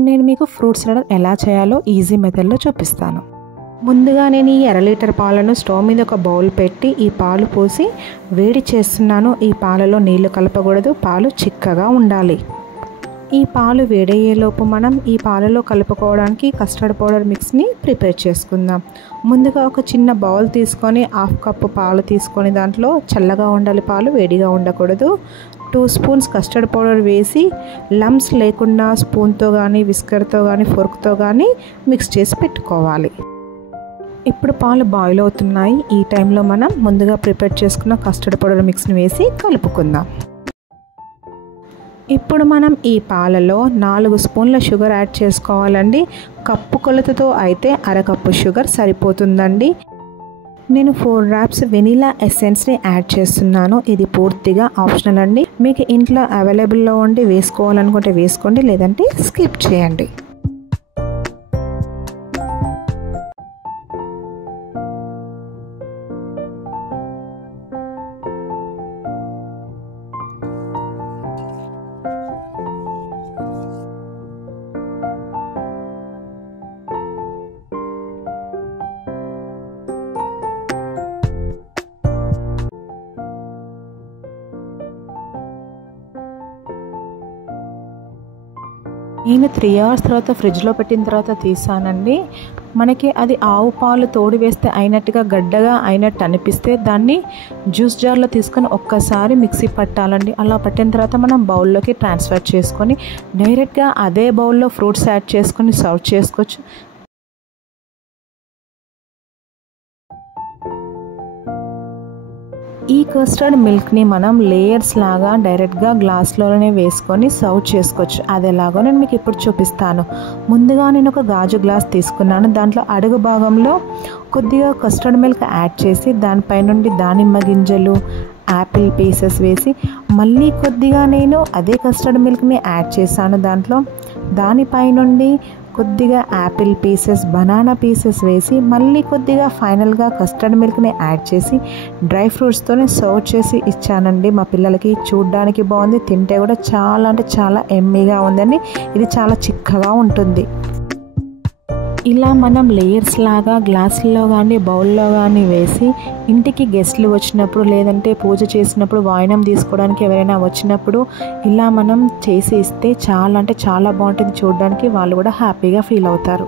ఇప్పుడు నేను మీకు ఫ్రూట్ సలాడ్ ఎలా చేయాలో ఈజీ మెథడ్లో చూపిస్తాను. ముందుగా నేను ఈ 1/2 లీటర్ పాలను స్టవ్ మీద ఒక బౌల్ పెట్టి ఈ పాలు పోసి వేడి చేస్తున్నాను. ఈ పాలలో నీళ్లు కలపకూడదు, పాలు చిక్కగా ఉండాలి. ఈ పాలు వేడయ్యేలోపు మనం ఈ పాలలో కలుపుకోవడానికి కస్టర్డ్ పౌడర్ మిక్స్ని ప్రిపేర్ చేసుకుందాం. ముందుగా ఒక చిన్న బౌల్ తీసుకొని 1/2 కప్పు పాలు తీసుకొని దాంట్లో చల్లగా ఉండాలి, పాలు వేడిగా ఉండకూడదు. 2 స్పూన్స్ కస్టర్డ్ పౌడర్ వేసి లమ్స్ లేకుండా స్పూన్తో కానీ విస్కర్తో కానీ ఫోర్క్తో కానీ మిక్స్ చేసి పెట్టుకోవాలి. ఇప్పుడు పాలు బాయిల్ అవుతున్నాయి. ఈ టైంలో మనం ముందుగా ప్రిపేర్ చేసుకున్న కస్టర్డ్ పౌడర్ మిక్స్ని వేసి కలుపుకుందాం. ఇప్పుడు మనం ఈ పాలలో 4 స్పూన్ల షుగర్ యాడ్ చేసుకోవాలండి. కప్పు కొలతతో అయితే 1/2 కప్పు షుగర్ సరిపోతుందండి. నేను 4 డ్రాప్స్ వెనిలా ఎసెన్స్ని యాడ్ చేస్తున్నాను. ఇది పూర్తిగా ఆప్షనల్ అండి. మీకు ఇంట్లో అవైలబుల్లో ఉండి వేసుకోవాలనుకుంటే వేసుకోండి, లేదంటే స్కిప్ చేయండి. నేను 3 అవర్స్ తర్వాత ఫ్రిడ్జ్లో పెట్టిన తర్వాత తీసానండి. మనకి అది ఆవు పాలు తోడు వేస్తే అయినట్టుగా గడ్డగా అయినట్టు అనిపిస్తే దాన్ని జ్యూస్ జార్లో తీసుకొని ఒక్కసారి మిక్సీ పట్టాలండి. అలా పట్టిన తర్వాత మనం బౌల్లోకి ట్రాన్స్ఫర్ చేసుకొని డైరెక్ట్గా అదే బౌల్లో ఫ్రూట్స్ యాడ్ చేసుకొని సర్వ్ చేసుకోవచ్చు. ఈ కస్టర్డ్ మిల్క్ని మనం లేయర్స్ లాగా డైరెక్ట్గా గ్లాస్లోనే వేసుకొని సర్వ్ చేసుకోవచ్చు. అది ఎలాగో నేను మీకు ఇప్పుడు చూపిస్తాను. ముందుగా నేను ఒక గాజు గ్లాస్ తీసుకున్నాను. దాంట్లో అడుగు భాగంలో కొద్దిగా కస్టర్డ్ మిల్క్ యాడ్ చేసి దానిపై నుండి దానిమ్మ గింజలు, యాపిల్ పీసెస్ వేసి మళ్ళీ కొద్దిగా నేను అదే కస్టర్డ్ మిల్క్ని యాడ్ చేశాను. దానిపై నుండి కొద్దిగా యాపిల్ పీసెస్, బనానా పీసెస్ వేసి మళ్ళీ కొద్దిగా ఫైనల్గా కస్టర్డ్ మిల్క్ని యాడ్ చేసి డ్రై ఫ్రూట్స్తోనే సర్వ్ చేసి ఇచ్చానండి మా పిల్లలకి. చూడ్డానికి బాగుంది, తింటే కూడా చాలా అంటే చాలా ఎమ్మీగా ఉందండి. ఇది చాలా చిక్కగా ఉంటుంది. ఇలా మనం లేయర్స్ లాగా గ్లాసుల్లో కానీ బౌల్లో కానీ వేసి ఇంటికి గెస్ట్లు వచ్చినప్పుడు లేదంటే పూజ చేసినప్పుడు వాయినం తీసుకోవడానికి ఎవరైనా వచ్చినప్పుడు ఇలా మనం చేసి ఇస్తే చాలా అంటే చాలా బాగుంటుంది. చూడడానికి వాళ్ళు కూడా హ్యాపీగా ఫీల్ అవుతారు.